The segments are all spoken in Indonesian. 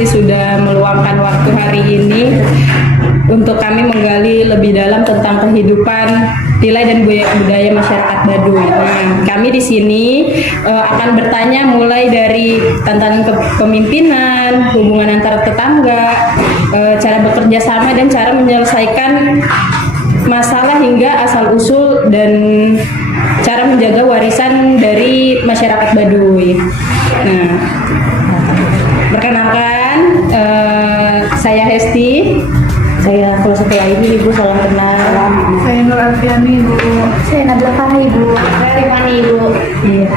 kasih sudah meluangkan waktu hari ini untuk kami menggali lebih dalam tentang kehidupan, nilai dan budaya masyarakat Baduy. Nah, kami di sini akan bertanya mulai dari tantangan kepemimpinan, hubungan antar tetangga, cara bekerja sama dan cara menyelesaikan masalah hingga asal usul dan cara menjaga warisan dari masyarakat Baduy. Nah, perkenalkan, saya Hesti. Kalau setelah ini Ibu salam kenal. Saya Nur Alfiani, Ibu. Saya Nabila Farah, Ibu. Saya Rifani, Ibu. Iya.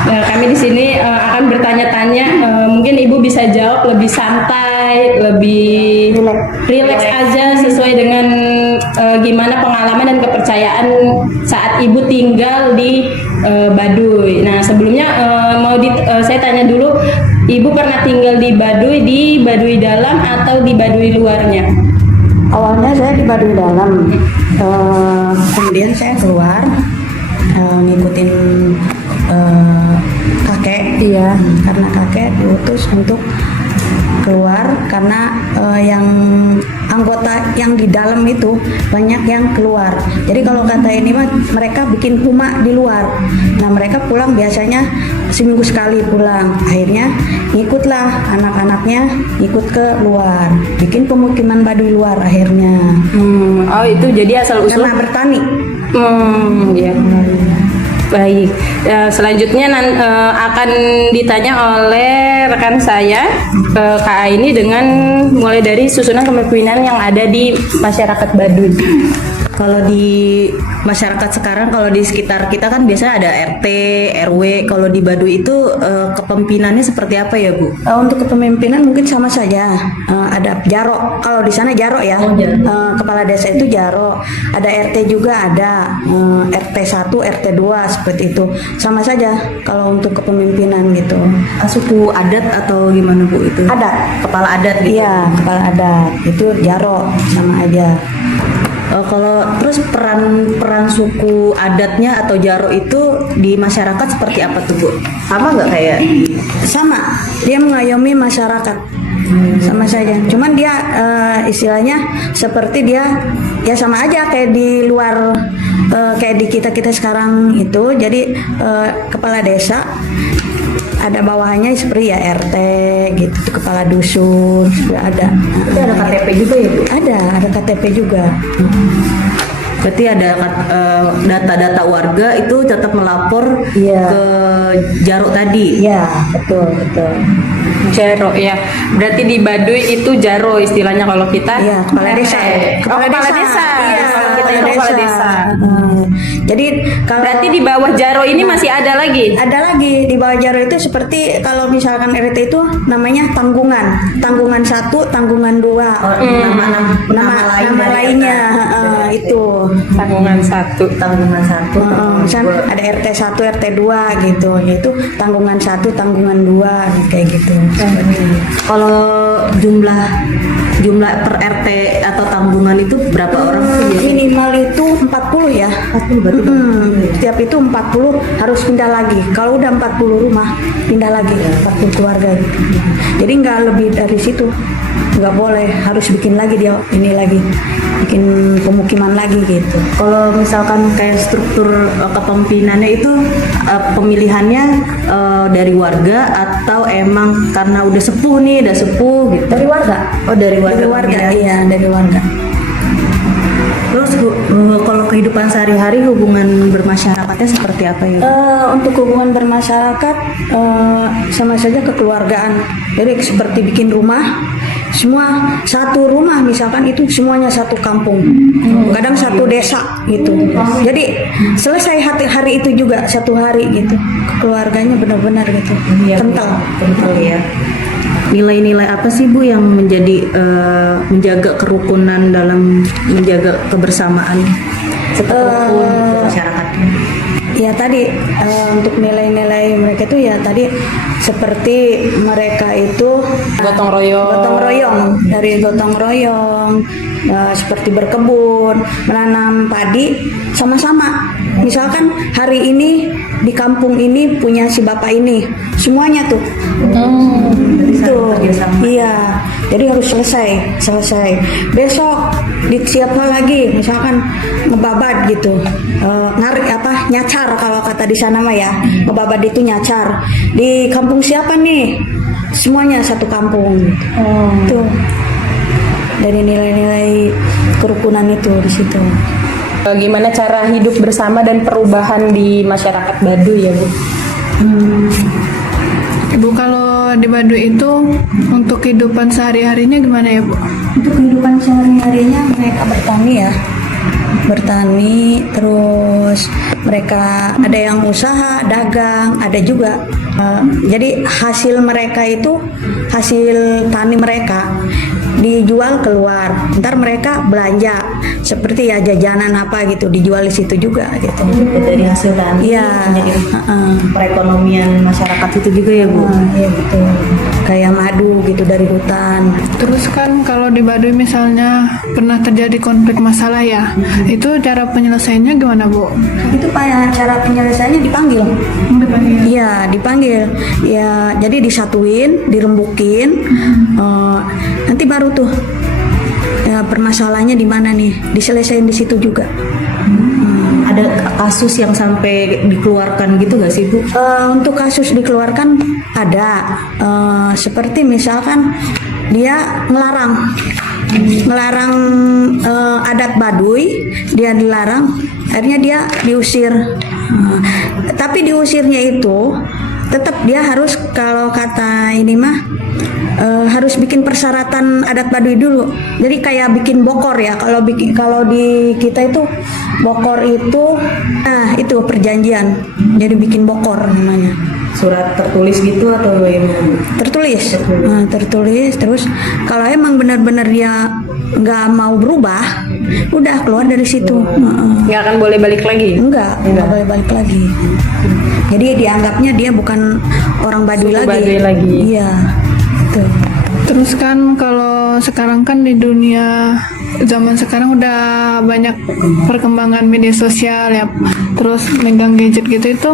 Nah, kami di sini akan bertanya-tanya. Mungkin Ibu bisa jawab lebih santai, lebih rileks aja sesuai dengan gimana pengalaman dan kepercayaan saat Ibu tinggal di Baduy. Nah, sebelumnya saya tanya dulu, Ibu pernah tinggal di Baduy dalam atau di Baduy luarnya? Awalnya saya di Baduy dalam, kemudian saya keluar ngikutin kakek. Iya, karena kakek diutus untuk keluar karena yang anggota yang di dalam itu banyak yang keluar. Jadi kalau kata ini mah mereka bikin rumah di luar. Nah, mereka pulang biasanya seminggu sekali pulang. Akhirnya ikutlah anak-anaknya ikut ke luar, bikin pemukiman Baduy luar akhirnya. Oh, itu jadi asal usul Karena bertani. Ya. Baik, selanjutnya akan ditanya oleh rekan saya Kak Aini dengan mulai dari susunan kepemimpinan yang ada di masyarakat Baduy. Kalau di masyarakat sekarang, kalau di sekitar kita kan biasanya ada RT, RW. Kalau di Baduy itu kepemimpinannya seperti apa ya, Bu? Untuk kepemimpinan mungkin sama saja. Ada jaro. Kalau di sana jaro ya. Kepala desa itu jaro. Ada RT juga ada. RT 1, RT 2 seperti itu. Sama saja kalau untuk kepemimpinan gitu. Suku adat atau gimana, Bu, itu? Adat. Kepala adat gitu? Iya, kepala adat. Itu jaro sama aja. Kalau terus peran suku adatnya atau jaro itu di masyarakat seperti apa tuh, Bu? Sama nggak kayak? Sama, dia mengayomi masyarakat. Sama saja. Cuman dia istilahnya seperti dia ya sama aja kayak di luar, kayak di kita sekarang itu. Jadi kepala desa ada bawahannya seperti ya RT gitu, kepala dusun sudah ada. Itu ada KTP juga ya, Bu? Ada KTP juga. Berarti ada data-data warga itu tetap melapor Iya. ke jaro tadi. Iya, betul. Jaro ya. Berarti di Baduy itu jaro istilahnya, kalau kita Iya, kepala desa. Kepala desa. Iya, Kalau kita itu kepala desa. Jadi kalau Berarti di bawah jaro ini masih ada lagi? ada lagi di bawah jaro itu seperti kalau misalkan RT itu namanya tanggungan 1, tanggungan 2. Nama lainnya itu. Tanggungan 1. Tanggungan 1. Misal ada RT 1, RT 2 gitu. Yaitu tanggungan 1, tanggungan 2 kayak gitu. Kalau jumlah per RT atau tanggungan itu berapa orang sih? Minimal itu 40 ya. 40 berarti. Setiap itu 40 harus pindah lagi. Kalau udah 40 rumah pindah lagi 40 keluarga gitu. Jadi nggak lebih dari situ. Nggak boleh, harus bikin lagi dia ini lagi. Bikin pemukiman lagi gitu. Kalau misalkan kayak struktur kepemimpinannya itu pemilihannya dari warga atau emang karena udah sepuh gitu? Dari warga. Oh, dari warga. Iya, dari warga. Terus kalau kehidupan sehari-hari hubungan bermasyarakatnya seperti apa ya? Untuk hubungan bermasyarakat sama saja kekeluargaan. Jadi seperti bikin rumah, semua satu rumah misalkan itu semuanya satu kampung, kadang satu desa gitu. Jadi selesai hari itu juga satu hari gitu. Keluarganya benar-benar gitu, kental ya. Nilai-nilai apa sih, Bu, yang menjaga kerukunan dalam menjaga kebersamaan masyarakatnya? Ya tadi untuk nilai-nilai mereka itu ya tadi seperti mereka itu Gotong royong. Dari gotong royong, seperti berkebun, menanam padi sama-sama. Misalkan hari ini di kampung ini punya si bapak ini, semuanya tuh. Itu iya Jadi harus selesai. Besok siapa lagi, misalkan ngebabat gitu, nyacar kalau kata di sana mah ya, ngebabat itu nyacar. Di kampung siapa nih? Semuanya satu kampung. Tuh dari nilai-nilai kerukunan itu di situ. Bagaimana cara hidup bersama dan perubahan di masyarakat Baduy ya Bu? Ibu, kalau di Baduy itu untuk kehidupan sehari-harinya gimana ya Bu? Untuk kehidupan sehari-harinya mereka bertani, terus mereka ada yang usaha, dagang, ada juga. Jadi hasil mereka itu, hasil tani mereka dijual keluar. Ntar mereka belanja seperti ya jajanan apa gitu, dijual di situ juga gitu. Dari hasil tani Iya. menjadi perekonomian masyarakat itu juga ya Bu. Iya betul. Kayak madu gitu dari hutan. Terus kan kalau di Baduy misalnya pernah terjadi konflik masalah ya, itu cara penyelesaiannya gimana Bu? Itu Pak, cara penyelesaiannya dipanggil. Iya, dipanggil. Ya, jadi disatuin, dirembukin. Nanti baru tuh ya, permasalahannya di mana nih? Diselesain di situ juga. Ada kasus yang sampai dikeluarkan gitu nggak sih Bu? Untuk kasus dikeluarkan ada. Seperti misalkan dia ngelarang adat Baduy, dia dilarang, akhirnya dia diusir. Tapi diusirnya itu tetap dia harus, kalau kata ini mah harus bikin persyaratan adat Baduy dulu. Jadi kayak bikin bokor ya. Kalau di kita itu bokor itu, nah itu perjanjian. Jadi bikin bokor namanya. Surat tertulis gitu atau bagaimana? Tertulis. Nah, tertulis. Terus kalau emang benar-benar dia nggak mau berubah, udah keluar dari situ. Nggak akan boleh balik lagi? Enggak boleh balik lagi. Jadi dianggapnya dia bukan orang Baduy Suku lagi. Baduy lagi. Iya. Tuh. Terus kan kalau sekarang kan di dunia zaman sekarang udah banyak perkembangan media sosial ya, terus megang gadget gitu itu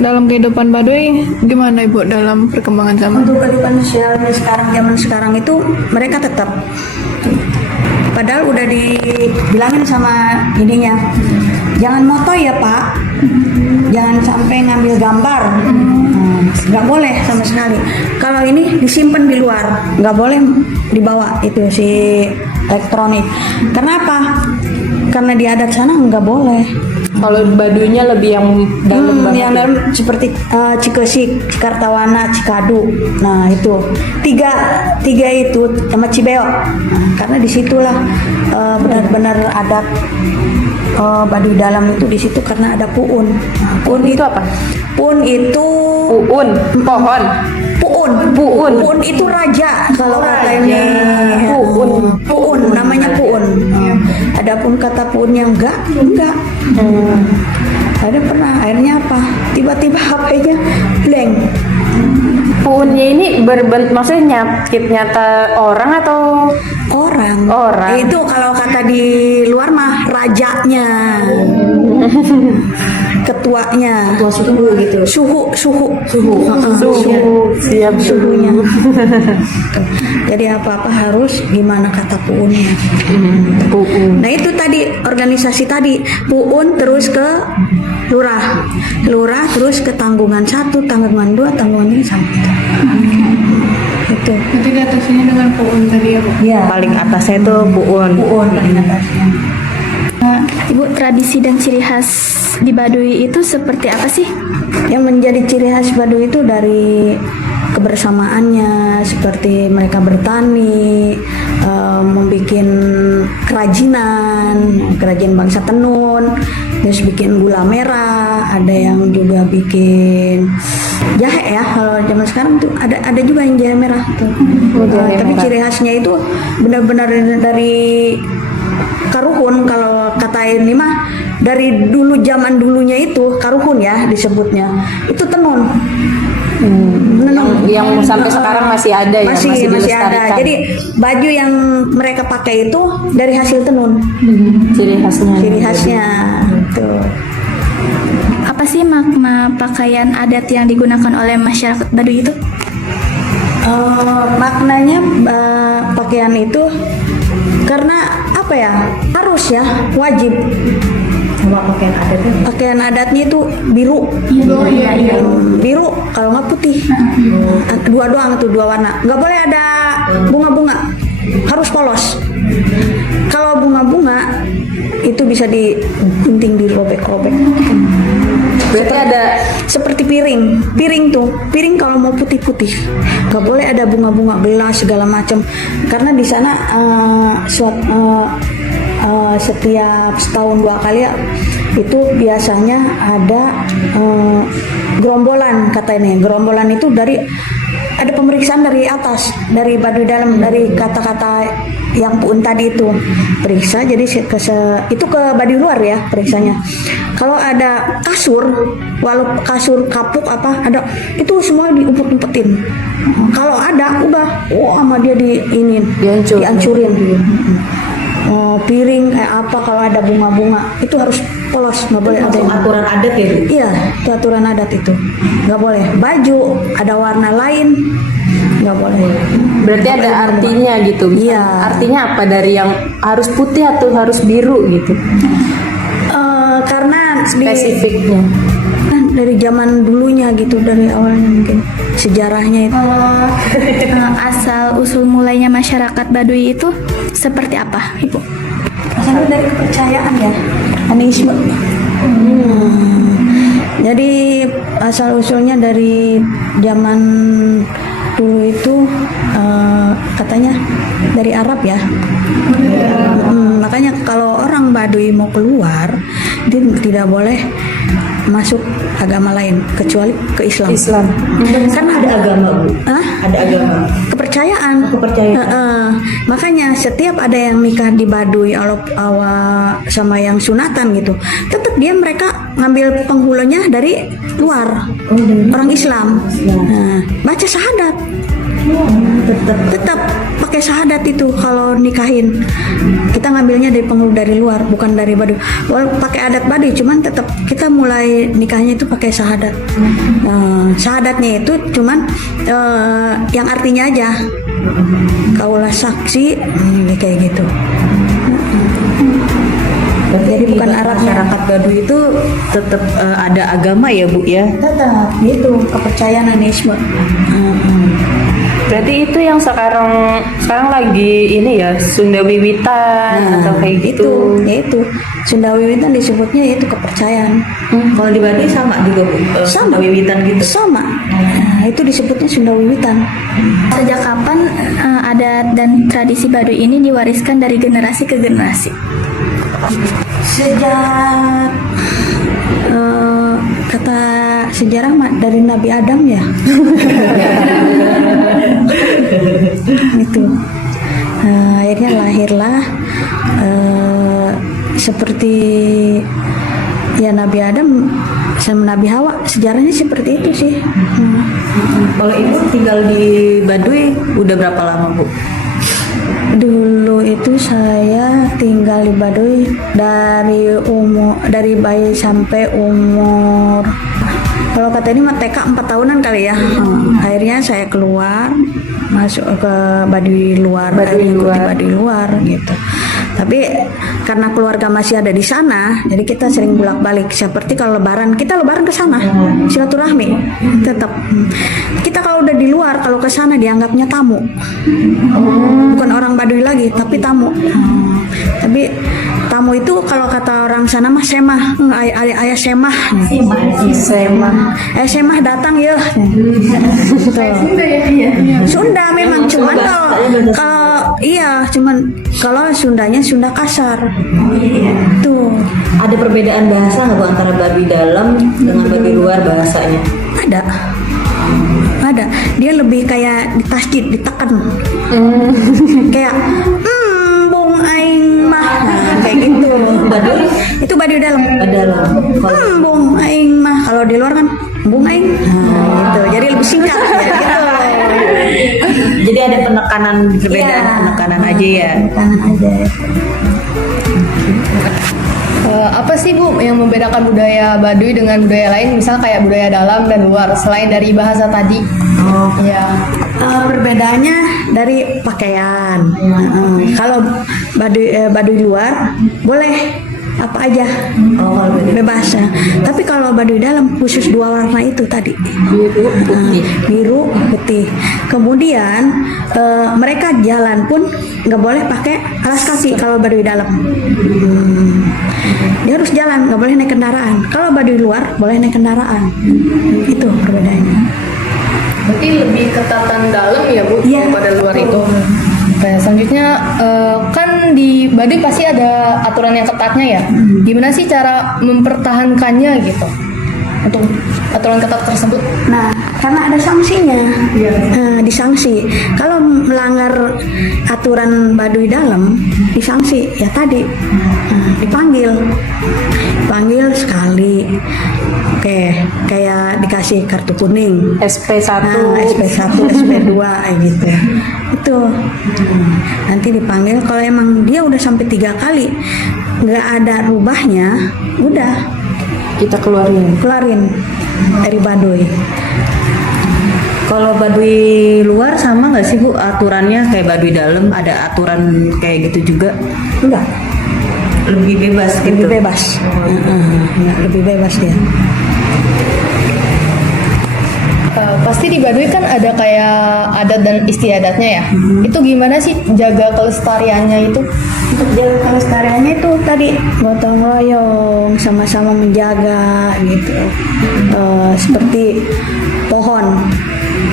dalam kehidupan Baduy gimana Ibu dalam perkembangan zaman? Untuk kehidupan sosial zaman sekarang itu mereka tetap, padahal udah dibilangin sama ininya, jangan moto ya Pak, jangan sampai ngambil gambar, nggak boleh sama sekali. Kalau ini disimpan di luar, nggak boleh dibawa itu si elektronik. Kenapa? Karena di adat sana nggak boleh. Kalau Baduynya lebih yang dalam banget. Yang dalam seperti Cikesik, Cikartawana, Cikadu. Nah itu tiga itu sama Cibeo. Nah, karena disitulah benar-benar adat Baduy dalam itu di situ, karena ada puun. Nah, puun itu apa? Puun itu Puun, pohon. Puun itu raja kalau kata ini. Puun namanya puun. Adapun kata puun yang enggak. Ada pernah akhirnya apa? Tiba-tiba HP-nya blank. Puunnya ini berbentuk, maksudnya nyata orang atau Orang. Itu kalau kata di luar mah rajanya. Ketuanya. Ketua suku gitu. Suhu. siap Suhunya. Jadi apa-apa harus gimana kata puunnya. puun. Nah itu tadi organisasi tadi, puun terus ke lurah terus ke tanggungan 1, tanggungan 2, tanggungan 3 sampai itu. Nanti di atasnya dengan puun tadi ya Bu? Iya. Paling atasnya itu puun. paling atasnya. Ibu, tradisi dan ciri khas di Baduy itu seperti apa sih? Yang menjadi ciri khas Baduy itu dari kebersamaannya, seperti mereka bertani, membuat kerajinan bangsa tenun, terus bikin gula merah, ada yang juga bikin jahe ya. Kalau zaman sekarang tuh ada juga yang jahe merah tuh. Tapi ciri khasnya itu benar-benar dari karuhun. Kalau kata ini mah dari dulu, zaman dulunya itu karuhun ya disebutnya, itu tenun. Yang sampai sekarang masih ada ya, masih ada. dilestarikan. Jadi baju yang mereka pakai itu dari hasil tenun. Ciri khasnya. Tuh. Apa sih makna pakaian adat yang digunakan oleh masyarakat Baduy itu? Maknanya pakaian itu karena apa ya, harus ya, wajib. Sama pakaian adatnya. Pakaian adatnya itu biru. Biru, kalau nggak putih. Dua doang tuh, dua warna. Nggak boleh ada bunga-bunga, harus polos. Kalau bunga-bunga itu bisa digunting, dirobek-robek. Berarti ada Seperti piring tuh, piring kalau mau putih-putih, nggak boleh ada bunga-bunga, gelas segala macam. Karena di sana setiap setahun 2 kali ya, itu biasanya ada gerombolan, katanya. Gerombolan itu ada pemeriksaan dari atas, dari Baduy Dalam, dari kata-kata yang Puun tadi itu periksa. Jadi itu ke Baduy luar ya periksanya. Kalau ada kasur, walau kasur kapuk apa ada, itu semua diumpet-umpetin. Kalau ada udah, sama dia dihancurin. Piring kayak apa, kalau ada bunga-bunga itu harus polos, nggak boleh ada yang aturan adat ya, Bu? Iya, itu aturan adat itu nggak boleh. Baju ada warna lain nggak boleh. Berarti ada artinya gitu. Iya. Artinya apa, dari yang harus putih atau harus biru gitu? Karena Spesifiknya. dari zaman dulunya gitu, dari awalnya mungkin sejarahnya itu. Asal usul mulainya masyarakat Baduy itu seperti apa, Ibu? Asalnya dari kepercayaan ya, aneisme. Jadi asal usulnya dari zaman dulu itu katanya dari Arab ya. Makanya kalau orang Baduy mau keluar, dia tidak boleh masuk agama lain kecuali ke Islam. Kan ada agama, Bu. Hah? Ada agama. Kepercayaan. Kepercayaan. Makanya setiap ada yang nikah di Baduy sama yang sunatan gitu, tetap mereka ngambil penghulunya dari luar, orang Islam. Nah, baca syahadat. Tetap pakai syahadat itu kalau nikahin. Kita ngambilnya dari penghulu dari luar, bukan dari Baduy. Walaupun pakai adat Baduy, cuman tetap kita mulai nikahnya itu pakai syahadat. Syahadatnya itu cuman yang artinya aja, kaulah saksi, kayak gitu. Jadi bukan Arabnya. Masyarakat Baduy itu tetap ada agama ya, Bu ya? Tetap itu kepercayaan aneisme. Berarti itu yang sekarang lagi ini ya, Sunda Wiwitan atau kayak gitu. Itu Sunda Wiwitan disebutnya itu kepercayaan. Kalau di Baduy sama juga, Bu? Sama. Sunda Wiwitan gitu? Sama. Nah, itu disebutnya Sunda Wiwitan. Sejak kapan adat dan tradisi Baduy ini diwariskan dari generasi ke generasi? Sejak kata sejarah dari Nabi Adam ya. Itu akhirnya lahirlah seperti ya Nabi Adam sama Nabi Hawa, sejarahnya seperti itu sih. Kalau Ibu tinggal di Baduy udah berapa lama, Bu? Dulu itu saya tinggal di Baduy dari bayi sampai umur, kalau kata ini mah TK 4 tahunan kali ya. Akhirnya saya keluar masuk ke Baduy luar, di Baduy luar gitu. Tapi karena keluarga masih ada di sana, jadi kita sering bolak-balik. Seperti kalau lebaran, kita lebaran ke sana, silaturahmi tetap. Kita kalau udah di luar, kalau ke sana dianggapnya tamu. Bukan orang Baduy lagi, tapi tamu. Tapi tamu itu kalau kata orang sana mah semah, ayah semah. Semah datang ya. Sunda memang, cuman kalau Sundanya Sunda kasar. Tuh. Ada perbedaan bahasa nggak, Bu, antara Baduy Dalam dengan Baduy luar bahasanya? Ada. Dia lebih kayak ditasjid, ditekan. Kayak bung aing mah. Kayak gitu. Baduy? Itu Baduy Dalam. Dalam. Bung aing mah. Kalau di luar kan bung aing. Gitu. Jadi lebih singkat ya, gitu. Jadi ada perbedaan penekanan aja ya. Penekanan aja. Apa sih Bu yang membedakan budaya Baduy dengan budaya lain, misal kayak budaya dalam dan luar, selain dari bahasa tadi? Perbedaan perbedaannya dari pakaian. Kalau Baduy luar boleh apa aja, bebas ya. Tapi kalau Baduy dalam khusus 2 warna itu tadi, biru, putih. Kemudian mereka jalan pun nggak boleh pakai alas kaki kalau Baduy dalam. Dia harus jalan, nggak boleh naik kendaraan. Kalau Baduy luar boleh naik kendaraan. Itu perbedaannya. Berarti lebih ketatan dalam ya Bu Iya, daripada luar betul. itu. Oke, selanjutnya kan di Baduy pasti ada aturan yang ketatnya ya. Gimana sih cara mempertahankannya gitu untuk aturan ketat tersebut? Nah, karena ada sanksinya, disanksi. Kalau melanggar aturan Baduy dalam, disanksi. Ya tadi, dipanggil sekali. Oke, kayak dikasih kartu kuning. SP1 SP1, SP2 gitu. Itu. Nanti dipanggil kalau emang dia udah sampai 3 kali nggak ada rubahnya, udah kita keluarin. keluarin dari Baduy. Kalau Baduy luar sama nggak sih Bu aturannya kayak Baduy dalam, ada aturan kayak gitu juga? Enggak, Lebih bebas gitu. lebih bebas. Lebih bebas dia. Pasti di Baduy kan ada kayak adat dan istiadatnya ya. Itu gimana sih jaga kelestariannya itu? Untuk jaga kelestariannya itu tadi gotong royong, sama-sama menjaga gitu. Seperti pohon,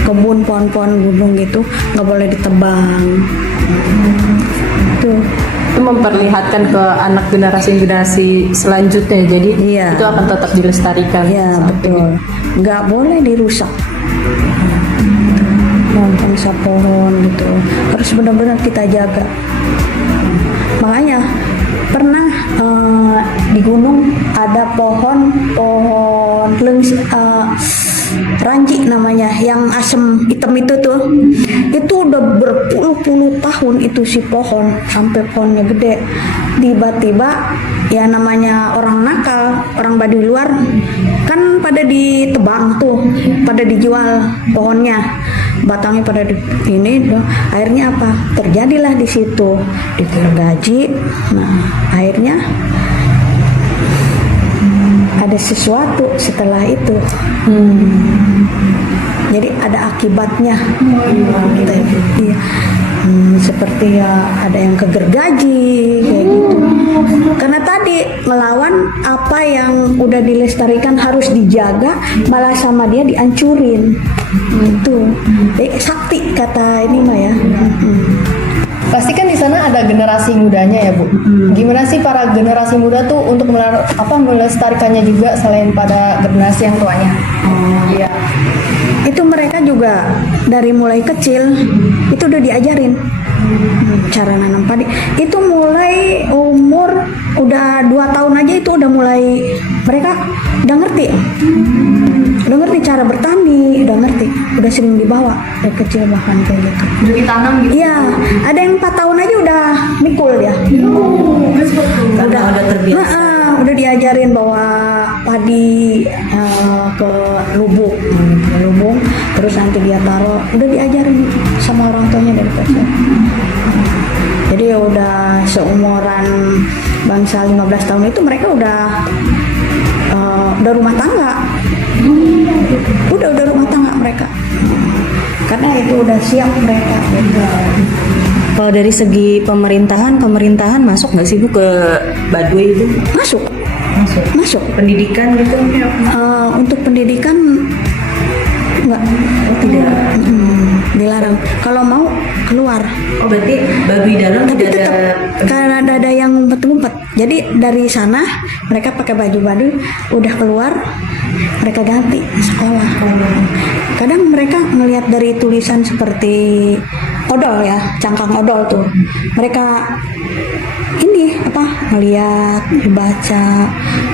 kebun pohon-pohon gunung gitu nggak boleh ditebang. Tuh. Itu memperlihatkan ke anak generasi selanjutnya. Jadi Iya. itu akan tetap dilestarikan. Ya betul, nggak boleh dirusak. Bangsa pohon gitu harus benar-benar kita jaga. Makanya pernah di gunung ada pohon ranji namanya, yang asem hitam itu udah berpuluh-puluh tahun itu si pohon, sampai pohonnya gede. Tiba-tiba ya namanya orang nakal, orang Baduy luar kan pada ditebang tuh, pada dijual pohonnya, batangnya pada akhirnya apa terjadilah di situ, digergaji. Nah akhirnya ada sesuatu setelah itu. Jadi ada akibatnya. Iya. Seperti ya ada yang kegergaji kayak gitu. Karena tadi melawan apa yang udah dilestarikan harus dijaga, malah sama dia dihancurin. Itu. Sakti kata ini mah ya. Pasti kan di sana ada generasi mudanya ya Bu. Gimana sih para generasi muda tuh untuk melestarikannya juga selain pada generasi yang tuanya? Iya. Itu mereka juga dari mulai kecil itu udah diajarin cara nanam padi. Itu mulai umur udah 2 tahun aja itu udah mulai mereka udah ngerti. Udah ngerti cara bertani, udah sering dibawa dari kecil bahkan kayak gitu. Udah ditanam gitu. Iya, ada yang 4 tahun aja udah mikul dia. Karena udah terbiasa. Udah diajarin bawa padi ke lubung, terus nanti dia taruh. Udah diajarin sama orang tuanya dari kecil. Jadi udah seumuran bangsa 15 tahun itu mereka udah rumah tangga. Udah rumah tangga mereka. Karena itu udah siap mereka. Kalau dari segi pemerintahan masuk nggak sih Bu ke Baduy itu? Masuk. Pendidikan gitu? Untuk pendidikan enggak, tidak. Dilarang. Kalau mau keluar. Oh berarti Baduy dalam Tapi tidak tetap ada. karena ada yang ngumpet-ngumpet. Jadi dari sana mereka pakai baju Baduy, udah keluar mereka ganti sekolah. Kadang mereka melihat dari tulisan seperti odol ya, cangkang odol tuh. Mereka ini melihat, dibaca.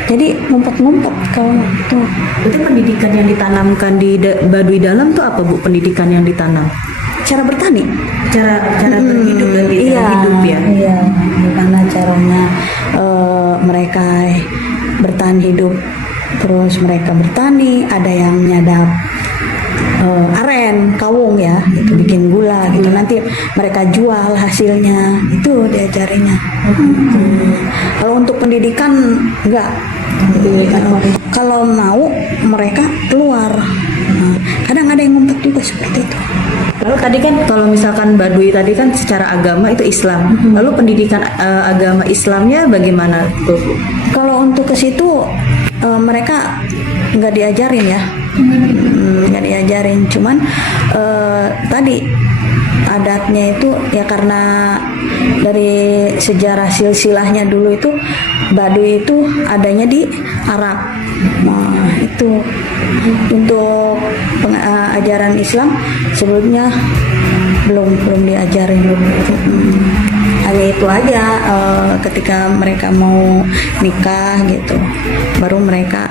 Jadi ngumpet-ngumpet kalau tuh. Itu pendidikan yang ditanamkan di Baduy dalam tuh apa Bu? Pendidikan yang ditanam? Cara bertani. Cara berhidup berarti Iya, hidup ya. Iya, gimana caranya mereka bertahan hidup. Terus mereka bertani, ada yang nyadap aren, kawung ya, itu bikin gula gitu. Nanti mereka jual hasilnya, itu diajarinya. Kalau untuk pendidikan enggak. Kalau mau mereka keluar. Nah, kadang ada yang ngumpet juga seperti itu. Lalu tadi kan kalau misalkan Baduy tadi kan secara agama itu Islam. Lalu pendidikan agama Islamnya bagaimana tuh? Kalau untuk ke situ mereka nggak diajarin ya, nggak diajarin. Cuman tadi adatnya itu ya karena dari sejarah silsilahnya dulu itu Baduy itu adanya di Arab. Nah itu untuk ajaran Islam sebelumnya belum diajarin. Hanya itu aja ketika mereka mau nikah gitu baru mereka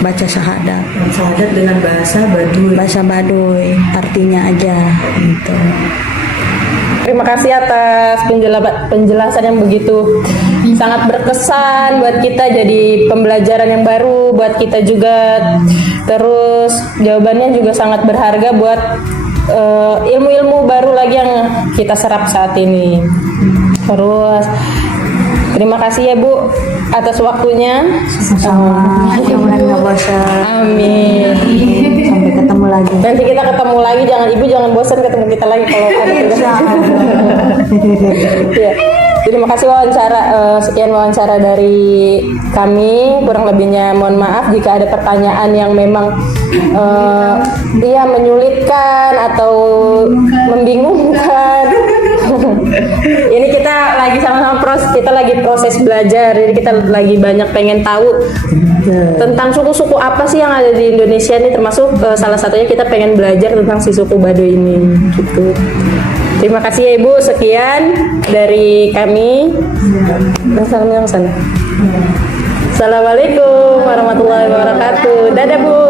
baca syahadat. Syahadat dengan bahasa Baduy. Bahasa Baduy artinya aja gitu. Terima kasih atas penjelasan yang begitu sangat berkesan buat kita, jadi pembelajaran yang baru buat kita juga. Terus jawabannya juga sangat berharga buat ilmu-ilmu baru lagi yang kita serap saat ini. Terus terima kasih ya Bu atas waktunya. Mudah-mudahan nggak bosan. Amin. Sampai ketemu lagi. Nanti kita ketemu lagi, Ibu jangan bosan ketemu kita lagi kalau ada tugas. Ya. Terima kasih sekian wawancara dari kami. Kurang lebihnya mohon maaf jika ada pertanyaan yang memang menyulitkan atau membingungkan. Ini kita lagi sama-sama proses belajar, jadi kita lagi banyak pengen tahu tentang suku-suku apa sih yang ada di Indonesia ini, termasuk salah satunya kita pengen belajar tentang si suku Baduy ini gitu. Terima kasih ya Ibu, sekian dari kami. Assalamualaikum warahmatullahi wabarakatuh. Dadah Bu.